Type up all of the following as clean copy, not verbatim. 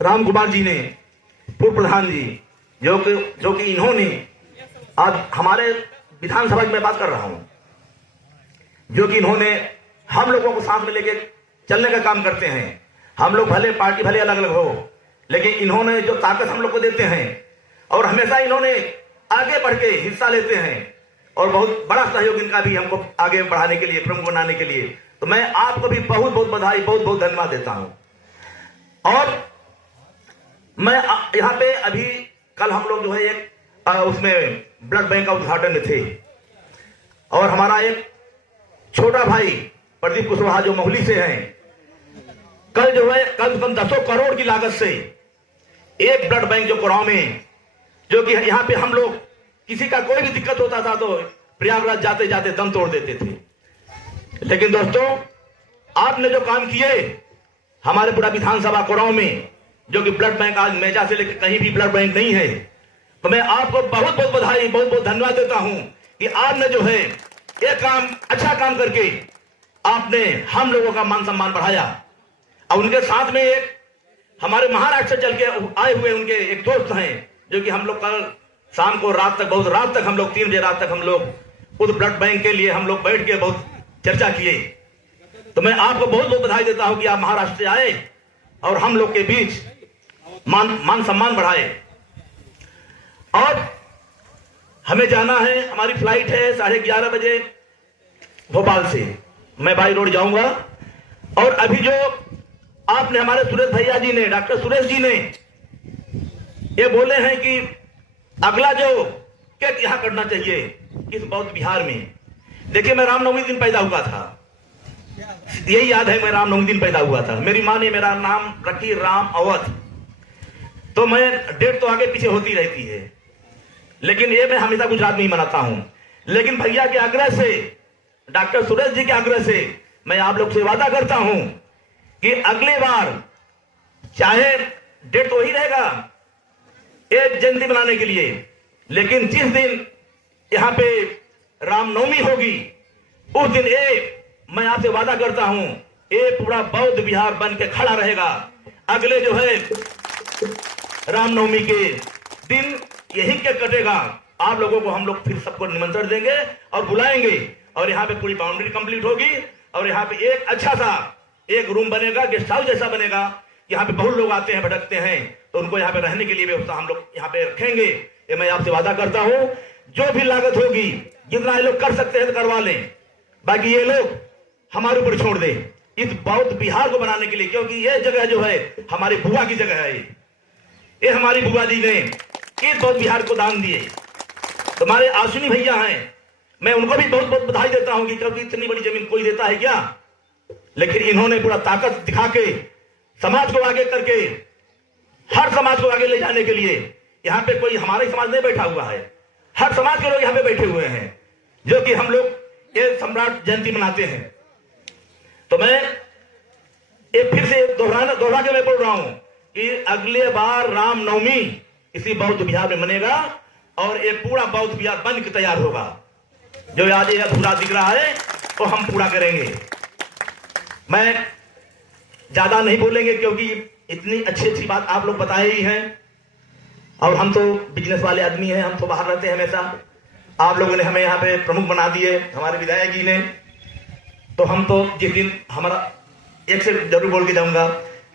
राम कुमार जी ने, पूर्व प्रधान जी, जो कि इन्होंने आज हमारे विधानसभा में बात कर रहा हूं, जो कि इन्होंने हम लोगों को साथ में लेके चलने का काम करते हैं। हम लोग भले पार्टी भले अलग अलग हो, लेकिन इन्होंने जो ताकत हम लोग को देते हैं और हमेशा इन्होंने आगे बढ़ के हिस्सा लेते हैं और बहुत बड़ा सहयोग इनका भी हमको आगे बढ़ाने के लिए, प्रमुख बनाने के लिए। तो मैं आपको भी बहुत बहुत बधाई, बहुत बहुत धन्यवाद देता हूं। और मैं यहाँ पे अभी कल हम लोग जो है एक उसमें ब्लड बैंक का उद्घाटन में थे और हमारा एक छोटा भाई प्रदीप कुशवाहा जो मोहली से हैं, कल जो है कम से कम 10 करोड़ की लागत से एक ब्लड बैंक जो कोराव में, जो कि यहाँ पे हम लोग किसी का कोई भी दिक्कत होता था तो प्रयागराज जाते जाते दम तोड़ देते थे। लेकिन दोस्तों, आपने जो काम किए हमारे पूरा विधानसभा कोराव में, जो कि ब्लड बैंक आज मेजा से लेकर कहीं भी ब्लड बैंक नहीं है, तो मैं आपको बहुत बहुत बधाई, बहुत बहुत धन्यवाद देता हूं कि आपने जो है एक काम, अच्छा काम करके आपने हम लोगों का मान सम्मान बढ़ाया। और उनके साथ में एक हमारे महाराष्ट्र से चल के आए हुए उनके एक दोस्त हैं, जो कि हम लोग कल शाम को रात तक, बहुत रात तक हम लोग 3 बजे रात तक हम लोग उस ब्लड बैंक के लिए हम लोग बैठ के बहुत चर्चा किए। तो मैं आपको बहुत बहुत बधाई देता हूं कि आप महाराष्ट्र से आए और हम लोग के बीच मान सम्मान बढ़ाए। और हमें जाना है, हमारी फ्लाइट है 11:30 बजे भोपाल से, मैं बाई रोड जाऊंगा। और अभी जो आपने हमारे सुरेश भैया जी ने, डॉक्टर सुरेश जी ने ये बोले हैं कि अगला जो क्या यहां करना चाहिए किस बौद्ध बिहार में। देखिए, मैं रामनवमी दिन पैदा हुआ था, यही याद है, मैं रामनवमी दिन पैदा हुआ था। मेरी माँ ने मेरा नाम रखी राम अवध, तो मैं डेट तो आगे पीछे होती रहती है, लेकिन ये मैं हमेशा गुजरात में ही मनाता हूं। लेकिन भैया के आग्रह से, डॉक्टर सुरेश जी के आग्रह से मैं आप लोग से वादा करता हूं कि अगली बार चाहे डेट तो वही रहेगा एक जयंती मनाने के लिए, लेकिन जिस दिन यहां पे रामनवमी होगी उस दिन मैं आपसे वादा करता हूं ये पूरा बौद्ध विहार बन के खड़ा रहेगा। अगले जो है रामनवमी के दिन यही के कटेगा। आप लोगों को हम लोग फिर सबको निमंत्रण देंगे और बुलाएंगे और यहाँ पे पूरी बाउंड्री कंप्लीट होगी और यहाँ पे एक अच्छा सा एक रूम बनेगा, गेस्ट हाउस जैसा बनेगा। यहाँ पे बहुत लोग आते हैं, भटकते हैं, तो उनको यहाँ पे रहने के लिए व्यवस्था हम लोग यहाँ पे रखेंगे। ये मैं आपसे वादा करता हूँ। जो भी लागत होगी, जितना ये लोग कर सकते हैं तो करवा लें, बाकी ये लोग हमारे ऊपर छोड़ दे इस बौद्ध बिहार को बनाने के लिए, क्योंकि ये जगह जो है हमारी बुआ की जगह है। ये हमारी बुआ जी ने इस बौद्ध बिहार को दान दिए। तुम्हारे आशुनी भैया हैं, मैं उनको भी बहुत बहुत बधाई देता हूं कि क्योंकि इतनी बड़ी जमीन कोई देता है क्या, लेकिन इन्होंने पूरा ताकत दिखा के समाज को आगे करके, हर समाज को आगे ले जाने के लिए, यहाँ पे कोई हमारा समाज नहीं बैठा हुआ है, हर समाज के लोग यहाँ पे बैठे हुए हैं, जो कि हम लोग ये सम्राट जयंती मनाते हैं। तो मैं ये फिर से दोहरा के मैं बोल रहा हूं कि अगले बार रामनवमी इसी बौद्ध बिहार में मनेगा और ये पूरा बौद्ध बिहार बन के तैयार होगा। जो आज ये अधूरा दिख रहा है वो हम पूरा करेंगे। मैं ज्यादा नहीं बोलेंगे क्योंकि इतनी अच्छी अच्छी बात आप लोग बताए ही हैं और हम तो बिजनेस वाले आदमी हैं, हम तो बाहर रहते हैं हमेशा। आप लोगों ने हमें यहाँ पे प्रमुख बना दिए, हमारे विधायक जी ने। तो हम तो जिस दिन हमारा एक से जरूर बोल के जाऊंगा,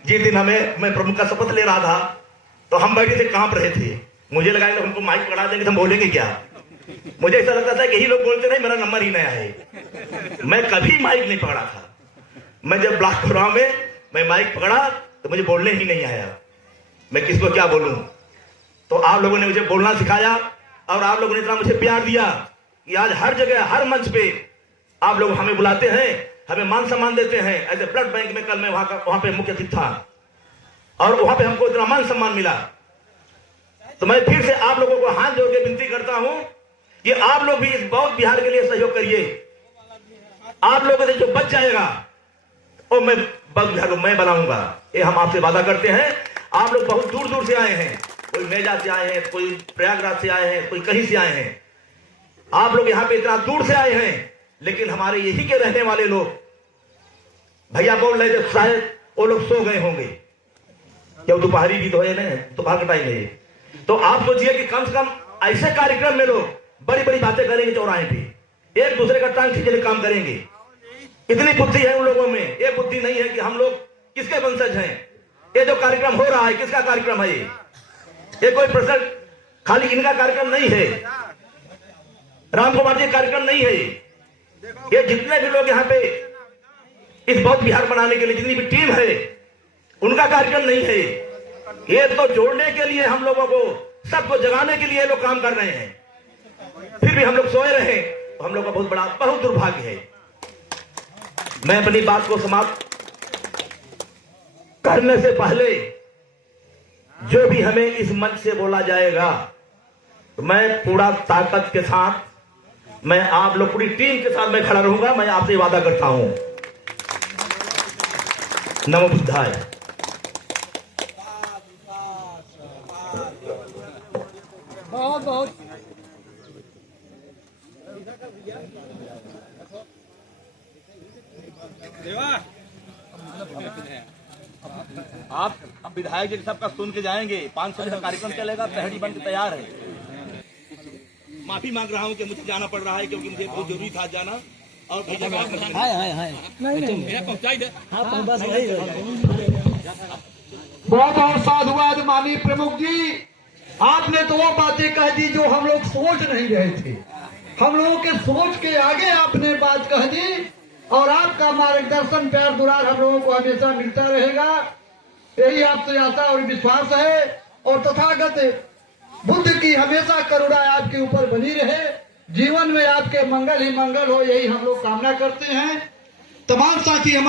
जिस दिन मैं प्रमुख का शपथ ले रहा था तो हम बैठे थे, कांप रहे थे। मुझे लगा कि हमको माइक पकड़ा देंगे तो हम बोलेंगे क्या। मुझे ऐसा लगता था कि यही लोग बोलते रहे, मेरा नंबर ही नया है। मैं कभी माइक नहीं पकड़ा था। मैं जब ब्लॉक प्रोग्राम में मैं माइक पकड़ा तो मुझे बोलने ही नहीं आया, मैं किसको क्या बोलूं। तो आप लोगों ने मुझे बोलना सिखाया और आप लोगों ने इतना मुझे प्यार दिया कि आज हर जगह, हर मंच पे आप लोग हमें बुलाते हैं, हमें मान सम्मान देते हैं। ऐसे ब्लड बैंक में कल मैं वहां पे मुख्य अतिथि था और वहां पे हमको इतना मान सम्मान मिला। तो मैं फिर से आप लोगों को हाथ जोड़ के विनती करता हूं कि आप लोग भी इस बौद्ध बिहार के लिए सहयोग करिए। आप लोगों से जो बच जाएगा वो मैं बौद्ध बिहार को मैं बनाऊंगा, ये हम आपसे वादा करते हैं। आप लोग बहुत दूर दूर से आए हैं, कोई मेजा से आए हैं, कोई प्रयागराज से आए हैं, कोई कहीं से आए हैं। आप लोग यहाँ पे इतना दूर से आए हैं, लेकिन हमारे यही के रहने वाले लोग, भैया बोल रहे थे शायद वो लोग सो गए होंगे, क्या दोपहरी भी तो है ना, दोपहर का टाइम है। तो आप सोचिए कि कम से कम ऐसे कार्यक्रम में लोग बड़ी बड़ी बातें करेंगे चौराहे पे, एक दूसरे का टांग खींचने काम करेंगे। इतनी बुद्धि है उन लोगों में, ये बुद्धि नहीं है कि हम लोग किसके वंशज हैं। ये जो कार्यक्रम हो रहा है किसका कार्यक्रम है? ये कोई प्रश्न खाली इनका कार्यक्रम नहीं है, राम कुमार जी कार्यक्रम नहीं है। ये जितने भी लोग यहाँ पे इस बौद्ध विहार बनाने के लिए जितनी भी टीम है उनका कार्यक्रम नहीं है। ये तो जोड़ने के लिए, हम लोगों को सबको जगाने के लिए लोग काम कर रहे हैं। फिर भी हम लोग सोए रहे, तो हम लोग का बहुत दुर्भाग्य है। मैं अपनी बात को समाप्त करने से पहले जो भी हमें इस मंच से बोला जाएगा, तो मैं पूरा ताकत के साथ, मैं आप लोग पूरी टीम के साथ मैं खड़ा रहूंगा। मैं आपसे वादा करता हूं। नमो बुद्धाय। बहुत बहुत आप अब विधायक जी सबका सुन के जाएंगे। 500 का कार्यक्रम चलेगा, पहली बन के तैयार है। माफी मांग रहा हूं कि मुझे जाना पड़ रहा है, क्योंकि मुझे बहुत जरूरी था जाना। और बहुत बहुत साधुवाद माननीय प्रमुख जी। आपने तो वो बातें कह दी जो हम लोग सोच नहीं रहे थे। हम लोगों के सोच के आगे आपने बात कह दी, और आपका मार्गदर्शन प्यार दुलार हम लोगों को हमेशा मिलता रहेगा, यही आपसे आशा और विश्वास है। और तथागत बुद्ध की हमेशा करुणा आपके ऊपर बनी रहे, जीवन में आपके मंगल ही मंगल हो, यही हम लोग कामना करते हैं। तमाम साथी हमारे